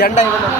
జెండా ఇవ్వమా.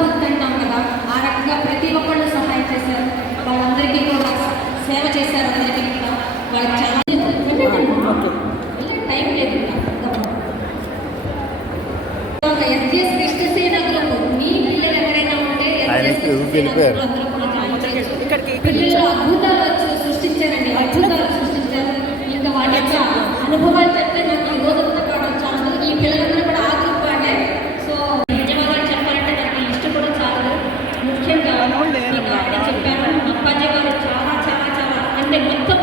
భక్తి అంటాం కదా, ఆ రకంగా ప్రతి ఒక్కళ్ళు సహాయం చేశారు. వాళ్ళందరికీ కూడా సేవ చేశారు. అందరికీ కూడా వాళ్ళకి చాలా టైం లేదు. ఎస్జిఎస్ కృష్ణసేన గ్రూప్ మీ పిల్లలు ఎవరైనా ఉంటే అందరూ కూడా జాయిన్ చేయొచ్చు. పిల్లలు అద్భుతాలు సృష్టించారండి, అద్భుతాలు సృష్టించారు. ఇంకా వాళ్ళ యొక్క అనుభవాలు చెప్తే నాకు ఈ రోజంతా కూడా చాలా ఈ పిల్లలందరూ కూడా ఆ గ్రూప్ వాళ్ళే. సో నిజంగా చెప్పాలంటే నాకు ఇష్టం కూడా చాలా ముఖ్యంగా చెప్పాను. అప్పాజీ గారు చాలా చాలా చాలా అంటే మొత్తం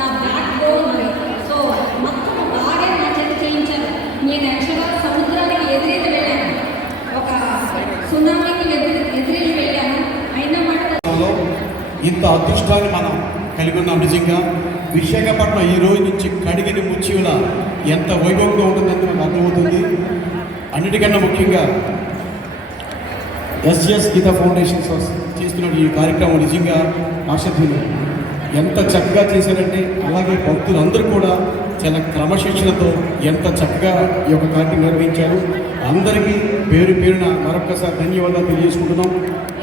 నా బ్యాక్ బోన్. సో మొత్తం బాగా నా చేతి చేయించారు. నేను యాక్చువల్గా సముద్రానికి ఎదురెళ్ళి వెళ్ళాను, ఒక సునామీకి ఎదురెళ్ళి వెళ్ళాను. అయినా మాట ఇంత అదృష్టాన్ని మనం కలిగి ఉన్నాం. నిజంగా విశాఖపట్నం ఈ రోజు నుంచి కడిగిన ముచ్చివుల ఎంత వైభవంగా ఉంటుందని మనకు అర్థమవుతుంది. అన్నిటికన్నా ముఖ్యంగా ఎస్జిఎస్ గీతా ఫౌండేషన్ చేస్తున్న ఈ కార్యక్రమం నిజంగా ఆసక్తిని ఎంత చక్కగా చేశారంటే, అలాగే భక్తులందరూ కూడా చాలా క్రమశిక్షణతో ఎంత చక్కగా ఈ యొక్క కార్యక్రమం నిర్వహించారు. అందరికీ పేరు పేరున మరొకసారి ధన్యవాదాలు తెలియజేసుకుంటున్నాం.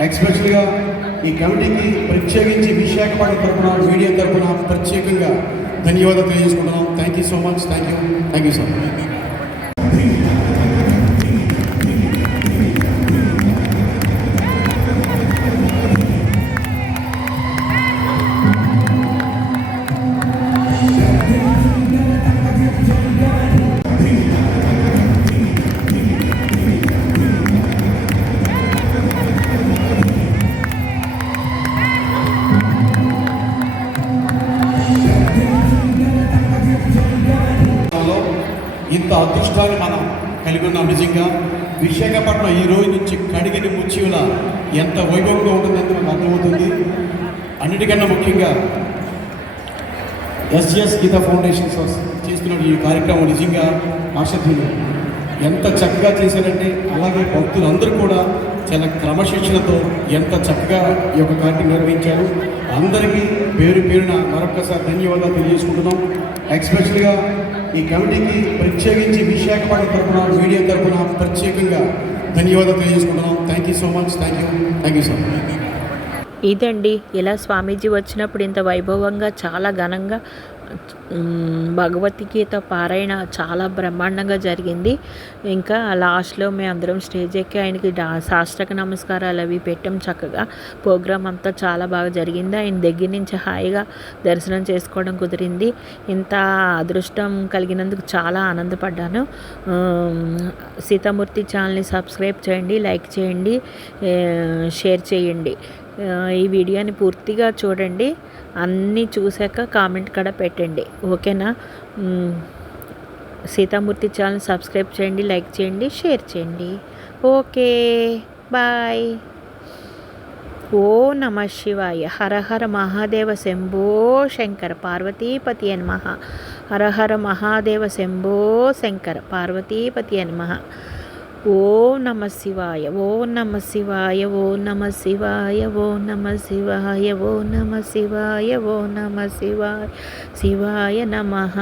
ఎక్స్పెషల్గా ఈ కమిటీకి ప్రత్యేకించి విశాఖపట్నం తరఫున, మీడియా తరఫున ప్రత్యేకంగా ధన్యవాదాలు తెలియజేసుకుంటున్నాం. Thank you so much. Thank you sir. ఇంత అదృష్టాన్ని మనం కలిగి ఉన్నాం. నిజంగా విశాఖపట్నం ఈ రోజు నుంచి కడిగిన ముచ్చివుల ఎంత వైభవంగా ఉంటుందని మనకు అర్థమవుతుంది. అన్నిటికన్నా ముఖ్యంగా ఎస్జిఎస్ గీతా ఫౌండేషన్ చేస్తున్న ఈ కార్యక్రమం నిజంగా ఆసక్తిని ఎంత చక్కగా చేశారంటే, అలాగే భక్తులందరూ కూడా చాలా క్రమశిక్షణతో ఎంత చక్కగా ఈ యొక్క కార్యక్రమం నిర్వహించారు. అందరికీ పేరు పేరున మరొకసారి ధన్యవాదాలు తెలియజేసుకుంటున్నాం. ఎక్స్పెషల్గా ఈ కమిటీకి ప్రత్యేకించి విశాఖపట్నం తరఫున, మీడియా తరఫున ప్రత్యేకంగా ధన్యవాదాలు తెలియజేసుకుంటున్నాం. Thank you so much. Thank you sir. ఇదండి, ఇలా స్వామీజీ వచ్చినప్పుడు ఇంత వైభవంగా చాలా ఘనంగా భగవద్గీత పారాయణ చాలా బ్రహ్మాండంగా జరిగింది. ఇంకా లాస్ట్లో మేము అందరం స్టేజ్ ఎక్కి ఆయనకి సాష్టాంగ నమస్కారాలు అవి పెట్టాం. చక్కగా ప్రోగ్రామ్ అంతా చాలా బాగా జరిగింది. ఆయన దగ్గర నుంచి హాయిగా దర్శనం చేసుకోవడం కుదిరింది. ఇంత అదృష్టం కలిగినందుకు చాలా ఆనందపడ్డాను. సీతామూర్తి ఛానల్ని సబ్స్క్రైబ్ చేయండి, లైక్ చేయండి, షేర్ చేయండి. ఈ వీడియోని పూర్తిగా చూడండి. అన్నీ చూశాక కామెంట్ కూడా పెట్టండి, ఓకేనా? సీతామూర్తి ఛానల్ సబ్స్క్రైబ్ చేయండి, లైక్ చేయండి, షేర్ చేయండి. Okay, bye. ఓ నమ శివాయ. హర హర మహాదేవ శంభో శంకర పార్వతీపతి నమః. హర హర మహాదేవ శంభో శంకర పార్వతీపతి నమః. ఓం నమ శివాయ. ఓం నమ శివాయ. ఓం నమ శివాయ. ఓం నమ శివాయ. ఓం నమ శివాయ. ఓం నమ శివాయ. శివాయ నమః.